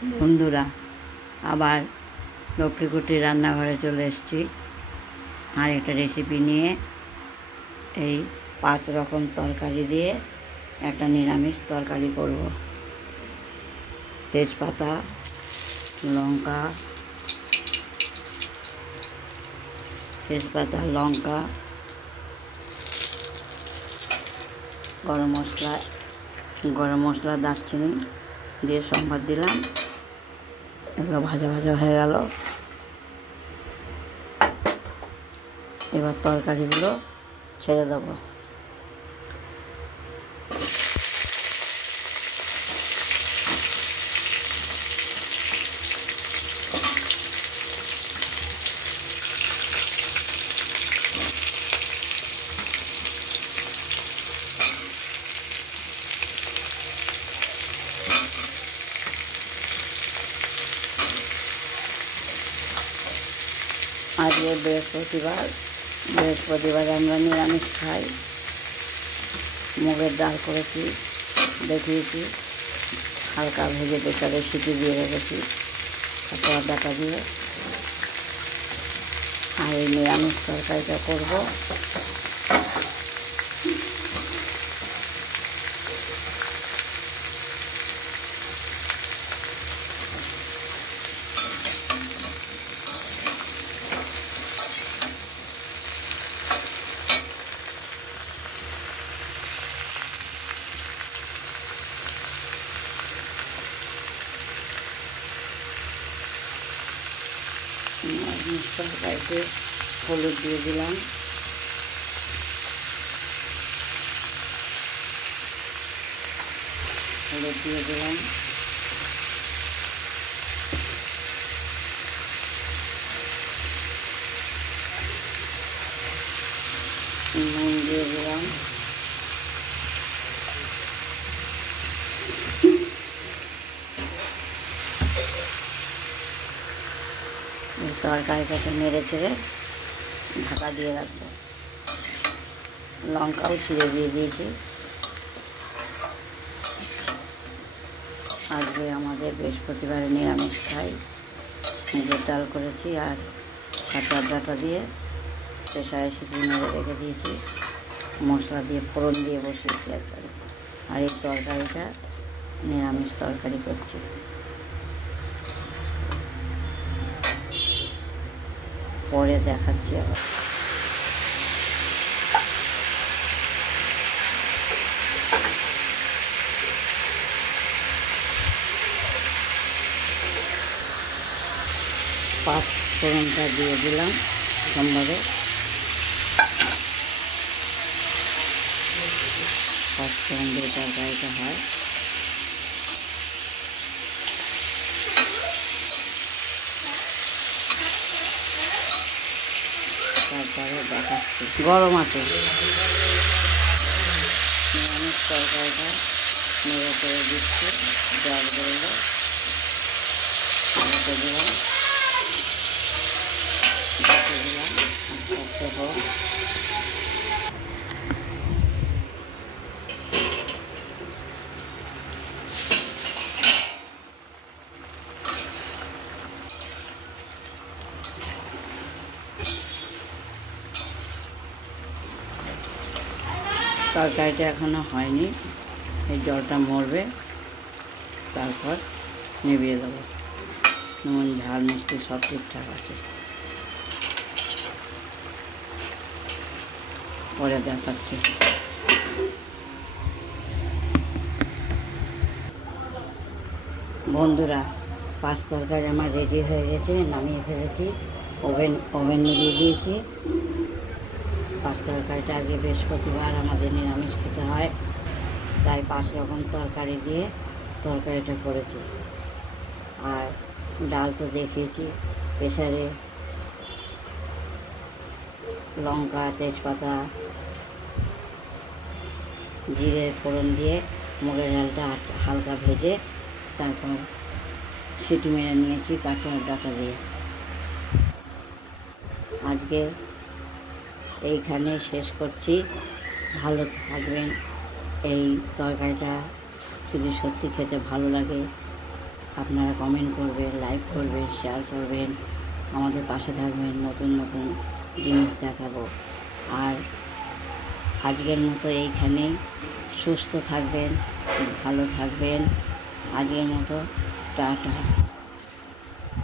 বন্ধুরা, আবার লক্ষ্মীকুটির রান্নাঘরে চলে এসেছি আর একটা রেসিপি নিয়ে। এই 5 রকম তরকারি দিয়ে একটা নিরামিষ তরকারি করব। তেজপাতা, লঙ্কা, গরম মশলা, দারচিনি দিয়ে সম্বাদ দিলাম। এগুলো ভাজা ভাজা হয়ে গেল। এবার তরকারিগুলো ছেড়ে দেবো। আজকে বৃহস্পতিবারে আমরা নিরামিষ খাই। মুগের ডাল করেছি, দেখিয়েছি। হালকা ভেজে প্রেসারে সিটি দিয়ে রেখেছি কাঁচা ডাটা দিয়ে। আর এই নিরামিষ তরকারিটা করবো। নিরামিষ তরকারিতে হলুদ দিয়ে দিলাম, নুন দিয়ে দিলাম, তরকারিটাকে নেড়ে চেড়ে ঢাকা দিয়ে রাখবো। লঙ্কাও ছিঁড়ে দিয়ে দিয়েছি। আজকে আমাদের বৃহস্পতিবারে নিরামিষ খাই। মুগের ডাল করেছি আর কাঁচা ডাটা দিয়ে প্রেসারে সিটি মেরে রেখে দিয়েছি। মশলা দিয়ে ফোড়ন দিয়ে বসিয়েছি একবারে। আর এই তরকারিটা নিরামিষ তরকারি করছি। পরে দেখাচ্ছি আবার। পাঁচ ফোড়নটা দিয়ে দিলাম সোমবারে। পাঁচ ফোড়ন দিয়ে তরকারিটা হয়। তারপরে দেখাচ্ছি। গরম আছে নিরামিষ তরকারিটা নেড়ে করে দিচ্ছি। জল বেরোলো দিলাম, আস্তে হোক। তরকারিটা এখনো হয়নি, এই জলটা মরবে, তারপর নিভিয়ে দেবো। নুন, ঝাল, মিষ্টি সব ঠিকঠাক আছে। পরে দেখাচ্ছি। বন্ধুরা, 5 তরকারি আমার রেডি হয়ে গেছে, নামিয়ে ফেলেছি। ওভেন নিভিয়ে দিয়েছি। 5 তরকারিটা আগে বৃহস্পতিবার আমাদের নিরামিষ খেতে হয়, তাই 5 রকম তরকারি দিয়ে তরকারিটা করেছি। আর ডাল তো দেখিয়েছি। প্রেসারে লঙ্কা, তেজপাতা, জিরে ফোড়ন দিয়ে মুগের ডালটা হালকা ভেজে তারপর সিটি মেরে নিয়েছি কাঁচা ডাটা দিয়ে। আজকে এইখানে শেষ করছি। ভালো থাকবেন। এই তরকারিটা যদি সত্যি খেতে ভালো লাগে আপনারা কমেন্ট করবেন, লাইক করবেন, শেয়ার করবেন, আমাদের পাশে থাকবেন, নতুন নতুন জিনিস দেখাবো। আর আজকের মতো এইখানেই, সুস্থ থাকবেন, ভালো থাকবেন। আজকের মতো টাটা।